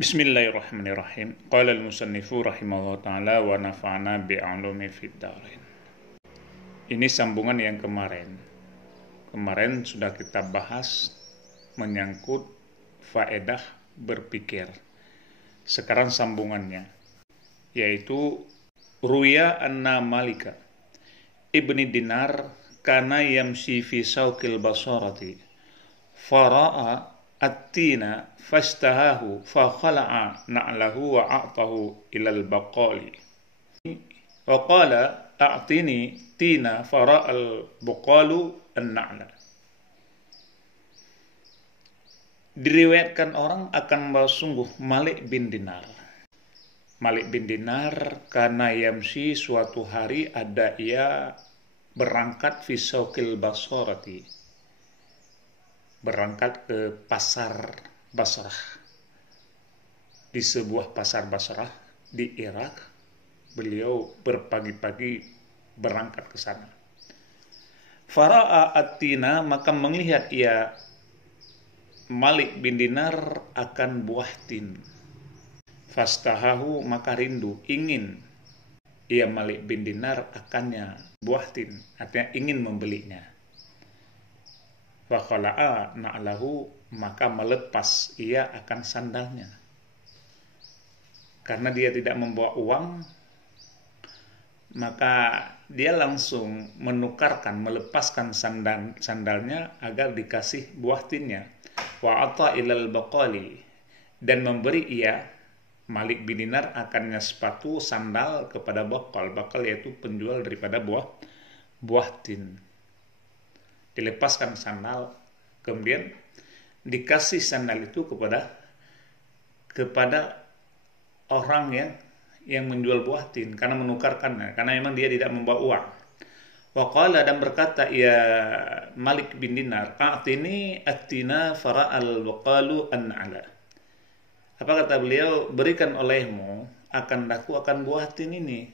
Bismillahirrahmanirrahim. Qala al-musannifu rahimahullah ta'ala wa nafa'na bi'alumi fid darin. Ini sambungan yang kemarin. Kemarin sudah kita bahas menyangkut faedah berpikir. Sekarang sambungannya, yaitu Ruya anna Malika ibni Dinar kana yamshi fi sawqil basarati fara'a at-tina fastahahu fa khala'a na'lahu wa a'tahu ilal baqali wa qala a'tini tina fara'al baqalu an-na'la. Diriwayatkan orang akan bahwa sungguh Malik bin Dinar karena yamsi suatu hari ada ia berangkat fi sawqil basarati, berangkat ke pasar Basrah, di sebuah pasar Basrah di Irak. Beliau berpagi-pagi berangkat ke sana. Fara'a at-tina, maka melihat ia Malik bin Dinar akan buah tin. Fastahahu, maka rindu, ingin ia Malik bin Dinar akannya buah tin, artinya ingin membelinya. Fakhala'a na'lahu, maka melepas ia akan sandalnya. Karena dia tidak membawa uang, maka dia langsung melepaskan sandalnya agar dikasih buah tinnya. Wa'ata ilal baqali, dan memberi ia Malik bin Dinar akannya sepatu sandal kepada baqal. Baqal yaitu penjual daripada buah tin. Dilepaskan sandal, kemudian dikasih sandal itu kepada orang yang menjual buah tin, karena menukarkannya, karena memang dia tidak membawa uang. Waqala, dan berkata ia Malik bin Dinar, a'tini at-tina fara'al baqalu an-na'la. Apa kata beliau? Berikan olehmu akan buah tin ini.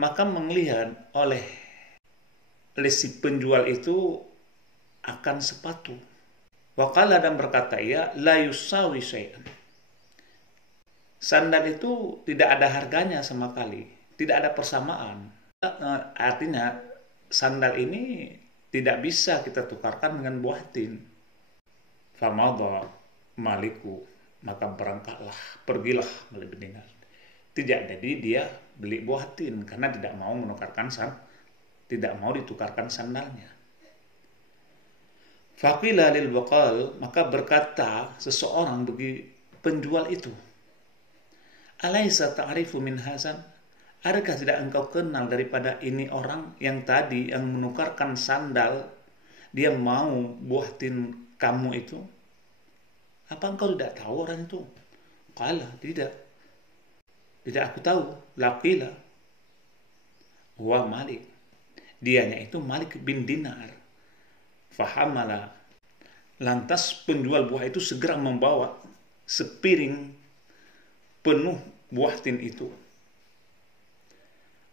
Maka melihat oleh si penjual itu akan sepatu. Waqala, dan berkata ia, la yusawi syai'an. Sandal itu tidak ada harganya sama sekali, tidak ada persamaan. Artinya sandal ini tidak bisa kita tukarkan dengan buah tin. Famadha Maliku, maka pergilah Malik bin Dinar. Tidak jadi dia beli buah tin karena tidak mau ditukarkan sandalnya. Faqila lil baqal, maka berkata seseorang bagi penjual itu, alaisa ta'rifu min hazan, adakah tidak engkau kenal daripada ini orang yang tadi yang menukarkan sandal, dia mau buah tin kamu itu? Apa engkau tidak tahu orang itu? Qala, tidak aku tahu. Laqila huwa Malik, dianya itu Malik bin Dinar. Fahamala, lantas penjual buah itu segera membawa sepiring penuh buah tin itu.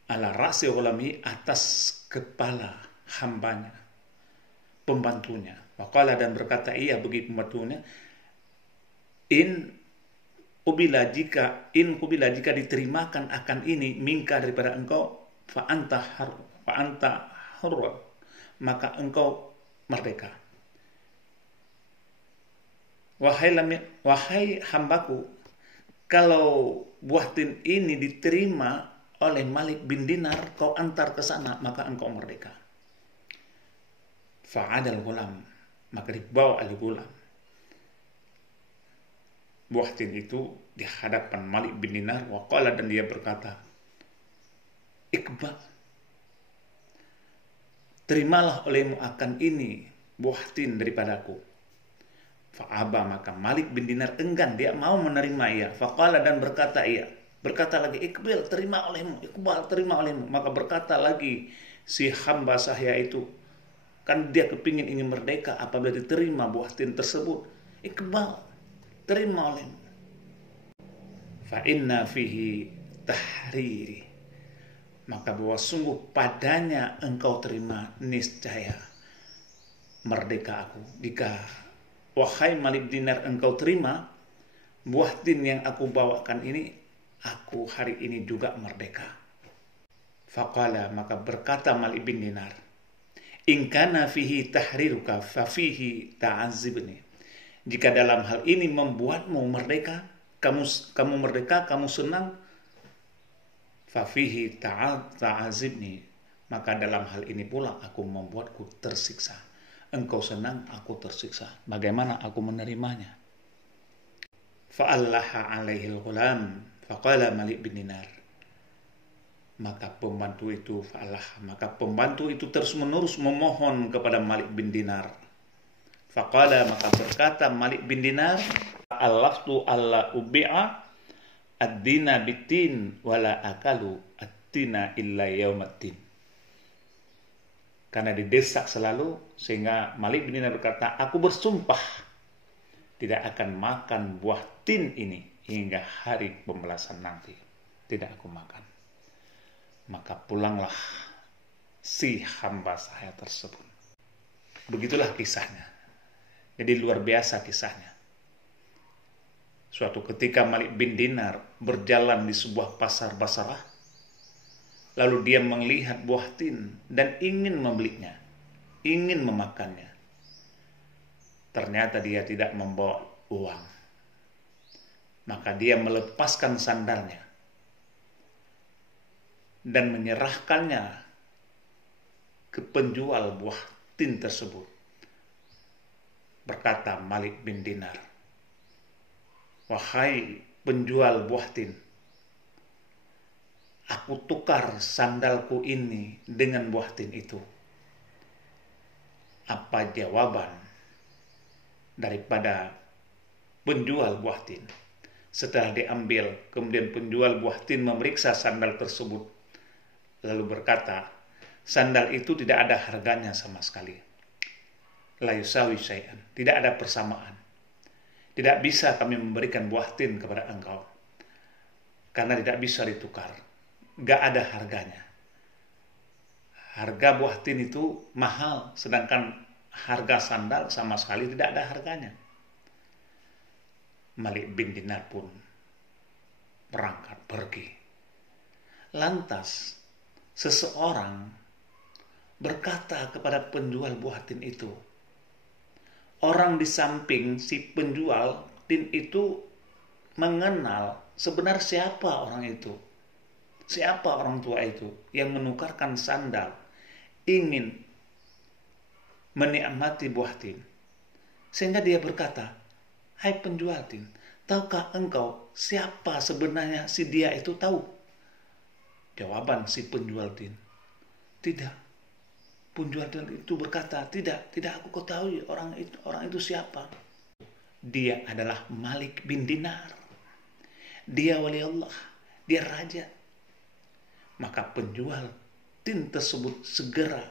Ala ra'si gulami, atas kepala hambanya, pembantunya. Waqala, dan berkata ia bagi pembantunya, in kubila jika diterimakan akan ini minka daripada engkau, fa anta hurra, maka engkau merdeka. Wahai hambaku, kalau buah tin ini diterima oleh Malik bin Dinar, kau antar ke sana, maka engkau merdeka. Fa'adal gulam, maka dibawa oleh gulam buah tin itu di hadapan Malik bin Dinar. Waqala, dan dia berkata, ikba, terimalah olehmu akan ini buah tin daripadaku. Fa'aba, maka Malik bin Dinar enggan, dia mau menerima ia. Faqala, dan berkata lagi, ikbal, terima olehmu. Maka berkata lagi si hamba saya itu, kan dia kepingin ingin merdeka apabila diterima buah tin tersebut. Ikbal, terima olehmu. Fa inna fihi tahriri, maka bahwa sungguh padanya engkau terima niscaya merdeka aku. Jika wahai Malik Dinar engkau terima, buah tin yang aku bawakan ini, aku hari ini juga merdeka. Faqala, maka berkata Malik bin Dinar, in kana fihi tahriruka fa fihi ta'azzibni. Jika dalam hal ini membuatmu merdeka, kamu merdeka, kamu senang, fa fihi ta'azzibni, maka dalam hal ini pula aku membuatku tersiksa. Engkau senang, aku tersiksa. Bagaimana aku menerimanya? Fa'allaha alaihil ghulam, faqala Malik bin Dinar. Maka pembantu itu terus menerus memohon kepada Malik bin Dinar. Faqala, maka berkata Malik bin Dinar, allaftu alla ubi'a ad-dina bitin wala akalu ad-dina illa yaumaddin. Karena didesak selalu, sehingga Malik bin Dinar berkata, aku bersumpah tidak akan makan buah tin ini hingga hari pembalasan nanti. Tidak aku makan. Maka pulanglah si hamba saya tersebut. Begitulah kisahnya. Jadi luar biasa kisahnya. Suatu ketika Malik bin Dinar berjalan di sebuah pasar Basrah, lalu dia melihat buah tin dan ingin membelinya, ingin memakannya. Ternyata dia tidak membawa uang. Maka dia melepaskan sandalnya dan menyerahkannya ke penjual buah tin tersebut. Berkata Malik bin Dinar, wahai penjual buah tin, aku tukar sandalku ini dengan buah tin itu. Apa jawaban daripada penjual buah tin? Setelah diambil, kemudian penjual buah tin memeriksa sandal tersebut, lalu berkata, sandal itu tidak ada harganya sama sekali. La yusawi syai'an, tidak ada persamaan. Tidak bisa kami memberikan buah tin kepada engkau, karena tidak bisa ditukar. Gak ada harganya. Harga buah tin itu mahal, sedangkan harga sandal sama sekali tidak ada harganya. Malik bin Dinar pun berangkat pergi. Lantas seseorang berkata kepada penjual buah tin itu, orang di samping si penjual tin itu mengenal sebenarnya siapa orang itu. Siapa orang tua itu yang menukarkan sandal, ingin menikmati buah tin. Sehingga dia berkata, hai penjual tin, tahukah engkau siapa sebenarnya si dia itu? Tahu? Jawaban si penjual tin, tidak. Penjual tin itu berkata, tidak aku ketahui orang itu siapa. Dia adalah Malik bin Dinar. Dia wali Allah, dia raja. Maka penjual tin tersebut segera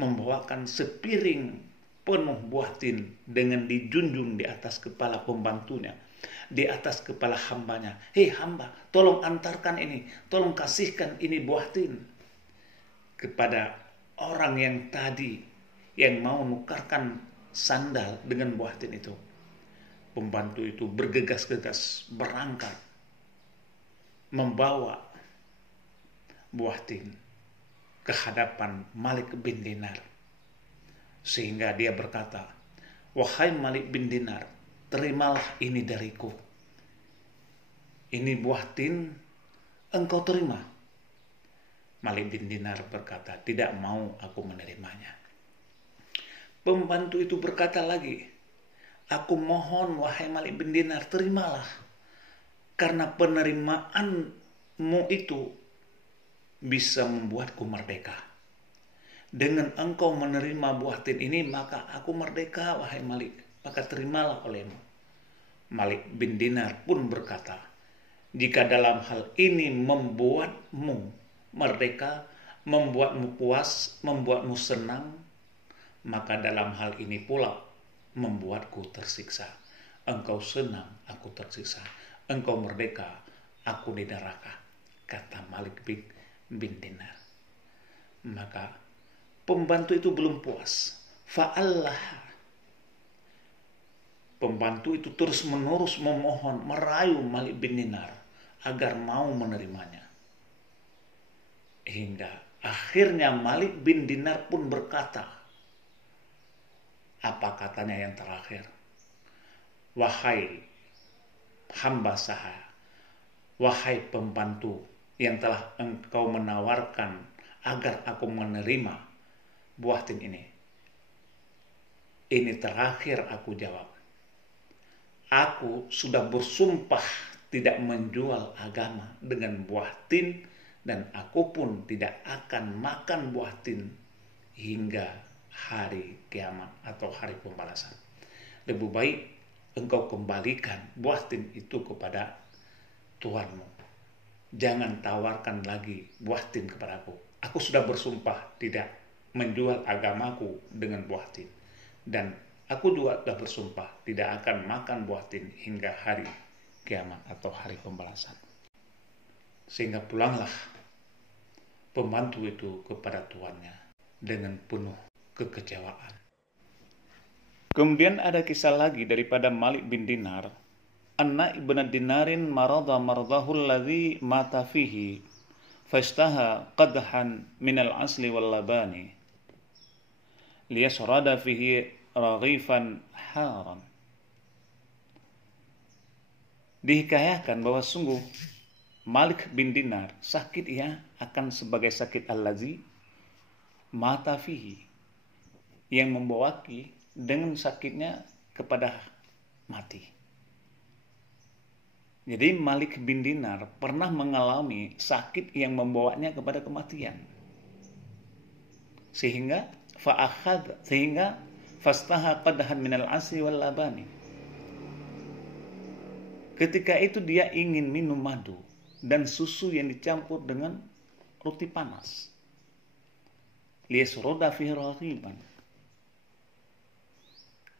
membawakan sepiring penuh buah tin dengan dijunjung di atas kepala pembantunya, di atas kepala hambanya. Hei hamba, tolong antarkan ini, tolong kasihkan ini buah tin kepada orang yang tadi yang mau menukarkan sandal dengan buah tin itu. Pembantu itu bergegas-gegas berangkat membawa buah tin ke hadapan Malik bin Dinar, sehingga dia berkata, wahai Malik bin Dinar, terimalah ini dariku. Ini buah tin, engkau terima. Malik bin Dinar berkata, tidak mau aku menerimanya. Pembantu itu berkata lagi, aku mohon wahai Malik bin Dinar, terimalah, karena penerimaanmu itu bisa membuatku merdeka. Dengan engkau menerima buah tin ini, maka aku merdeka wahai Malik, maka terimalah olehmu. Malik bin Dinar pun berkata, jika dalam hal ini membuatmu merdeka, membuatmu puas, membuatmu senang, maka dalam hal ini pula membuatku tersiksa. Engkau senang, aku tersiksa. Engkau merdeka, aku di neraka, kata Malik bin Dinar. Maka pembantu itu belum puas. Fa'allah, Pembantu itu terus menerus memohon, merayu Malik bin Dinar agar mau menerimanya. Hingga akhirnya Malik bin Dinar pun berkata, apa katanya yang terakhir? Wahai hamba sahaya, wahai pembantu yang telah engkau menawarkan agar aku menerima buah tin ini. Ini terakhir aku jawab. Aku sudah bersumpah tidak menjual agama dengan buah tin, dan aku pun tidak akan makan buah tin hingga hari kiamat atau hari pembalasan. Lebih baik engkau kembalikan buah tin itu kepada Tuhanmu. Jangan tawarkan lagi buah tin kepadaku. Aku sudah bersumpah tidak menjual agamaku dengan buah tin. Dan aku juga sudah bersumpah tidak akan makan buah tin hingga hari kiamat atau hari pembalasan. Sehingga pulanglah pembantu itu kepada tuannya dengan penuh kekecewaan. Kemudian ada kisah lagi daripada Malik bin Dinar. Anna ibna dinarin marada maradahu alladhi mata fihi fashtaha qadhan minal asli wal labani liyasrada fihi raghifan haran. Dihikayakan bahwa sungguh Malik bin Dinar sakit ia akan sebagai sakit allazi mata fihi, yang membawaki dengan sakitnya kepada mati. Jadi Malik bin Dinar pernah mengalami sakit yang membawanya kepada kematian. Sehingga fastaha qadhan minal asli wal labani. Ketika itu dia ingin minum madu dan susu yang dicampur dengan roti panas. Liyasroda fihi raghiban.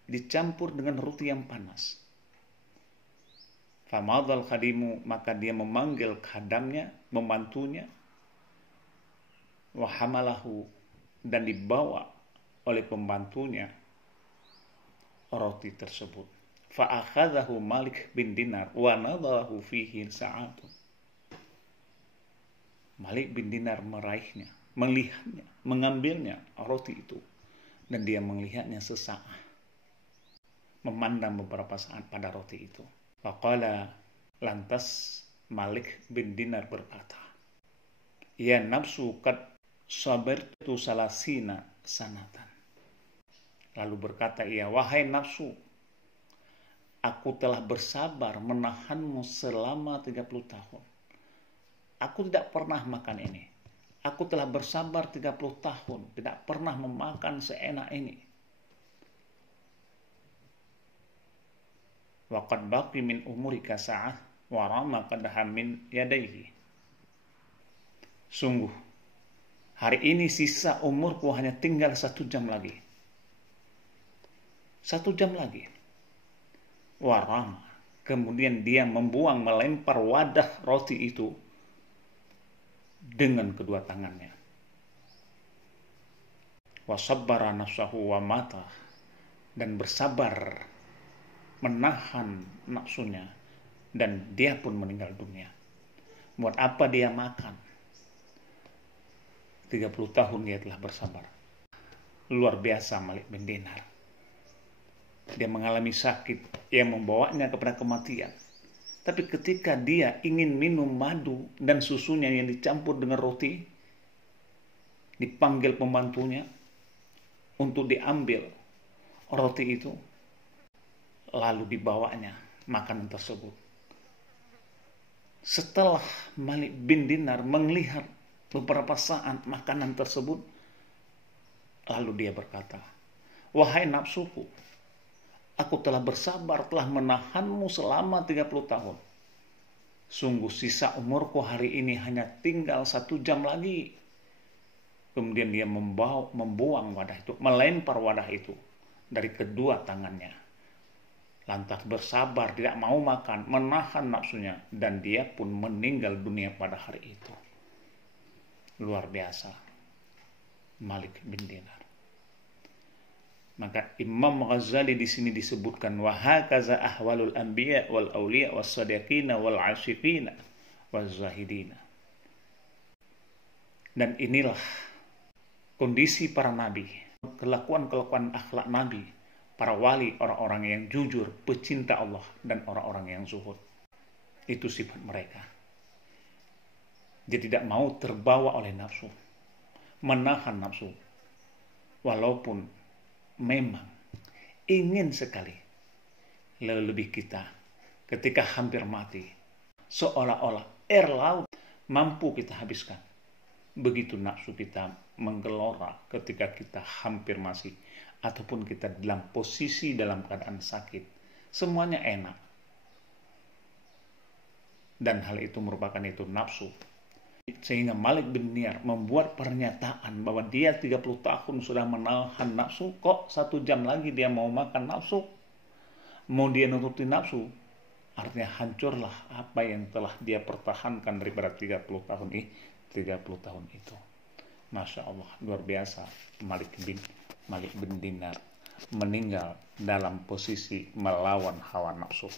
Dicampur dengan roti yang panas. Famadhal khadimu, maka dia memanggil khadamnya, membantunya, wahamalahu, dan dibawa oleh pembantunya roti tersebut. Fa'akhadhahu Malik bin Dinar wa nadhahu fihi sa'atu. Malik bin Dinar meraihnya, melihatnya, mengambilnya roti itu, dan dia melihatnya sesaat, memandang beberapa saat pada roti itu. Faqala, lantas Malik bin Dinar berkata, ya nafsu qad sabartu salasina sanatan. Lalu berkata ia, wahai nafsu, aku telah bersabar menahanmu selama 30 tahun. Aku tidak pernah makan ini. Aku telah bersabar 30 tahun, tidak pernah memakan seenak ini. Waqad baqi min umurika sa'ah wa rama qadha min yadayhi. Sungguh, hari ini sisa umurku hanya tinggal 1 jam lagi. 1 jam lagi. Wa rama. Kemudian dia melempar wadah roti itu dengan kedua tangannya. Wa sabbara nafsahu wa mata. Dan bersabar menahan nafsunya, dan dia pun meninggal dunia. Buat apa dia makan? 30 tahun dia telah bersabar. Luar biasa Malik bin Dinar. Dia mengalami sakit yang membawanya kepada kematian. Tapi ketika dia ingin minum madu dan susunya yang dicampur dengan roti, dipanggil pembantunya untuk diambil roti itu, lalu dibawanya makanan tersebut. Setelah Malik bin Dinar melihat beberapa saat makanan tersebut, lalu dia berkata, wahai nafsuku, aku telah bersabar, telah menahanmu selama 30 tahun. Sungguh sisa umurku hari ini hanya tinggal 1 jam lagi. Kemudian dia membuang wadah itu, melempar wadah itu dari kedua tangannya. Lantas bersabar, tidak mau makan, menahan nafsunya, dan dia pun meninggal dunia pada hari itu. Luar biasa Malik bin Dinar. Maka Imam Ghazali di sini disebutkan wa hakaza ahwalul anbiya wal auliya was sadiqina wal asyiqina waz zahidina. Dan inilah kondisi para nabi, kelakuan-kelakuan akhlak nabi, para wali, orang-orang yang jujur, pecinta Allah, dan orang-orang yang zuhud. Itu sifat mereka. Dia tidak mau terbawa oleh nafsu, menahan nafsu, walaupun memang ingin sekali lebih kita ketika hampir mati, seolah-olah air laut mampu kita habiskan. Begitu nafsu kita menggelora ketika kita hampir mati, ataupun kita dalam posisi dalam keadaan sakit. Semuanya enak. Dan hal itu merupakan itu nafsu. Sehingga Malik bin Dinar membuat pernyataan bahwa dia 30 tahun sudah menahan nafsu, kok 1 jam lagi dia mau makan nafsu, mau dia nuruti nafsu. Artinya hancurlah apa yang telah dia pertahankan daripada 30 tahun itu. Masya Allah, luar biasa. Malik bin Dinar meninggal dalam posisi melawan hawa nafsu.